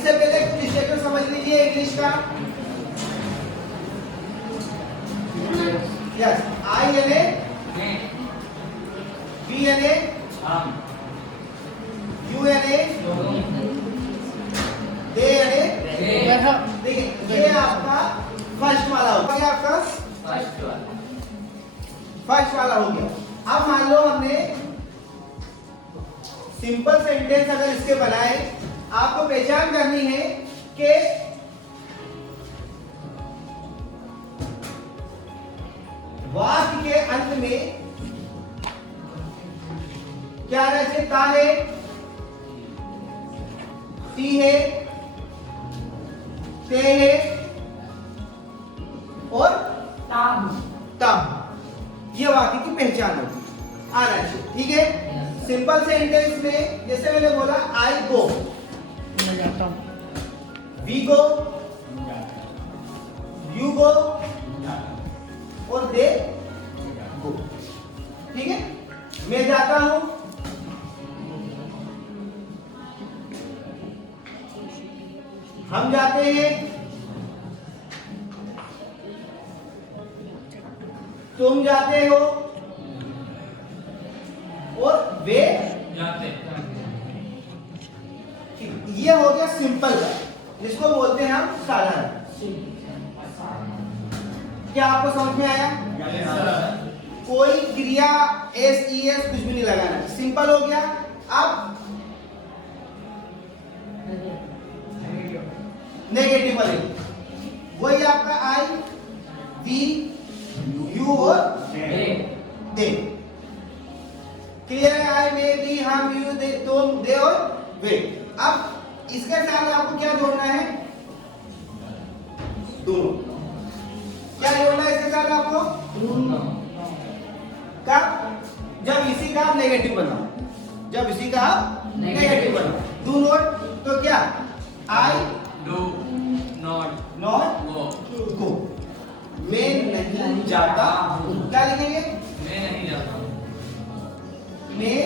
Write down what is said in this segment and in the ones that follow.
इससे पहले कुछ स्टेटमेंट समझ लीजिए इंग्लिश का। यस, आई यानी बी यानी यू यानी दे यानी देखिए ये आपका फर्स्ट वाला हो गया, आपका फर्स्ट वाला हो गया। अब मान लो हमने सिंपल सेंटेंस अगर इसके बनाए, आपको पहचान करनी है कि वाक्य के अंत में क्या रहते, ता है, ती है, ते है और तब। ये वाक्य की पहचान होगी, आना चाहिए। ठीक है, सिंपल सेंटेंस में जैसे मैंने बोला आई गो, वी गो, यू गो और दे गो। ठीक है, मैं जाता हूं, हम जाते हैं, तुम जाते हो और वे जाते। ये हो गया सिंपल का, जिसको बोलते हैं हम साधारण। क्या आपको समझ में आया? कोई क्रिया एस ई एस कुछ भी नहीं लगाना, सिंपल हो गया। अब नेगेटिव वाले वही आपका आई, वी, यू और दे। क्लियर है? आई, मैं, वी, हम, यू, दे, तुम, दे और वे। अब इसके साथ आपको क्या जोड़ना है? दोनों। क्या जोड़ना है इसके साथ आपको? कब? जब इसी का आप नेगेटिव बनाओ, जब इसी का आप नेगेटिव बनाओ। डू नॉट, तो क्या? आई डू नॉट गो। मैं नहीं जाता हूँ। क्या लिखेंगे? मैं नहीं जाता हूँ। मैं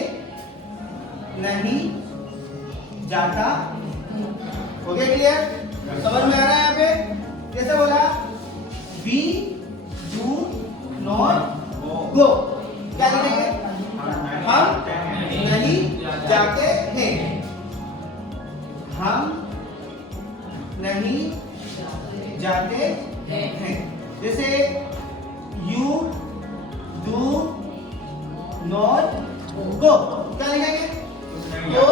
नहीं जाता। हो गया क्लियर? समझ में आ रहा है यहाँ पे? कैसे बोला? We do not go. क्या लिखेंगे? हम नहीं जाते हैं। हम नहीं जाते हैं। जैसे यू डू नॉट गो। क्या लिखेंगे? तो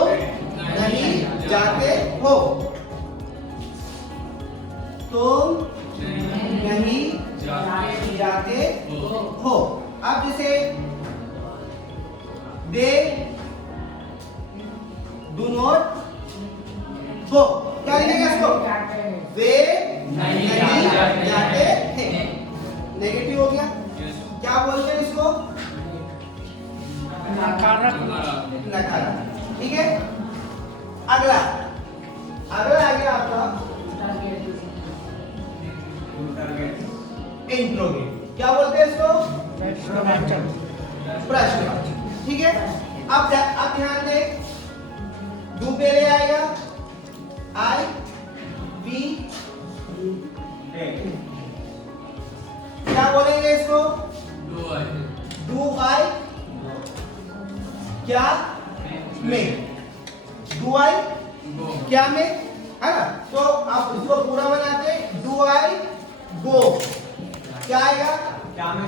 नहीं जाते हो, तुम नहीं जाते हो। अब जैसे दे डू नॉट गो। क्या लिखेंगे इसको? वे नहीं जाते हैं। नेगेटिव हो गया। क्या बोलते हैं इसको? नकारात्मक। ठीक है, अगला आ गया आपका इंट्रोगेट। क्या बोलते हैं इसको? प्रश्नवाचक। ठीक है, अब ध्यान दें, डू पहले आएगा, आई, वी, क्या बोलेंगे इसको? डू आई, क्या मैं, डू आई क्या मैं, है ना? तो आप इसको पूरा बनाते, डू आई गो। क्या आएगा? क्या मैं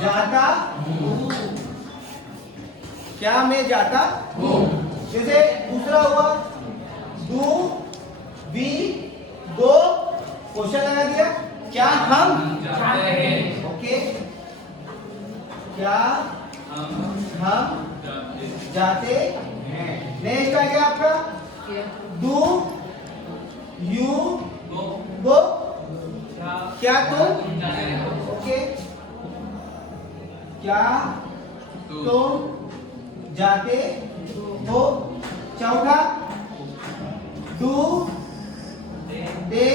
जाता हूँ। क्या मैं जाता हूँ। जैसे दूसरा हुआ डू वी गो, क्वेश्चन लगा दिया, क्या हम जाते हैं। ओके, क्या हम जाते हैं। नेक्स्ट आ गया आपका डू यू गो, क्या तुम, ओके, क्या तुम जाते हो। चौथा डू दे,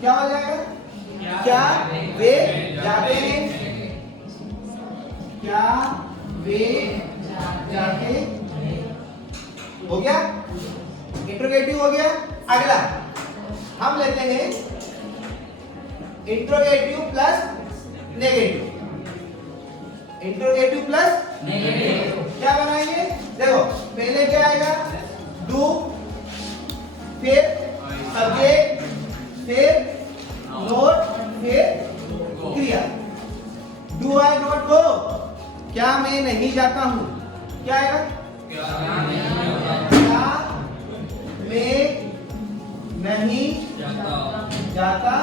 क्या हो जाएगा? क्या वे जाते हैं। क्या वे जाते हो गया, इंट्रोगेटिव हो गया। अगला हम लेते हैं interrogative plus negative. Interrogative plus negative क्या बनाएंगे? देखो पहले क्या आएगा? डू, फिर सब्जेक्ट, फिर नोट, फिर क्रिया। डू आई नॉट गो, क्या मैं नहीं जाता हूं? क्या आएगा? क्या नहीं जाता क्या मैं नहीं जाता जाता।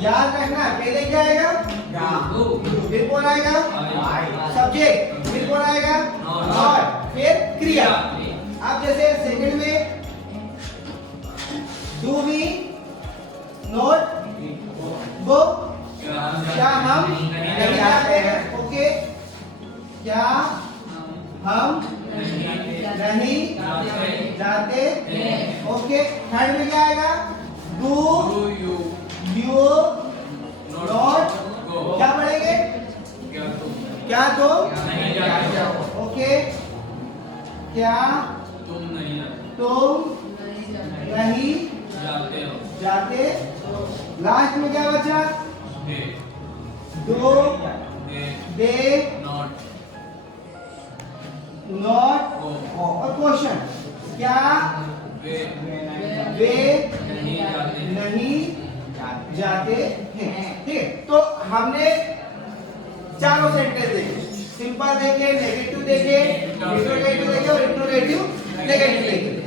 याद रखना पहले क्या आएगा? डू फिर कौन आएगा? आई सब्जेक्ट, फिर कौन आएगा? नॉट नॉट, फिर क्रिया। अब जैसे सेकंड में डू वी नॉट गो, क्या हम नहीं जाते हैं? ओके, क्या हम नहीं जाते? ओके, थर्ड में क्या आएगा? डू यू यू नॉट क्या पढ़ेंगे? क्या तुम नहीं जाते ओके, क्या तुम नहीं जाते तुम नहीं जाते हो जाते? लास्ट में क्या बचा? They do they not not go और क्वेश्चन, क्या वे वे नहीं जाते नहीं जाते हैं? ठीक है, तो हमने चारों सेंटेंस देखे, सिंपल देखे, नेगेटिव देखे, इंट्रोगेटिव देखे और इंट्रोगेटिव नेगेटिव देखे।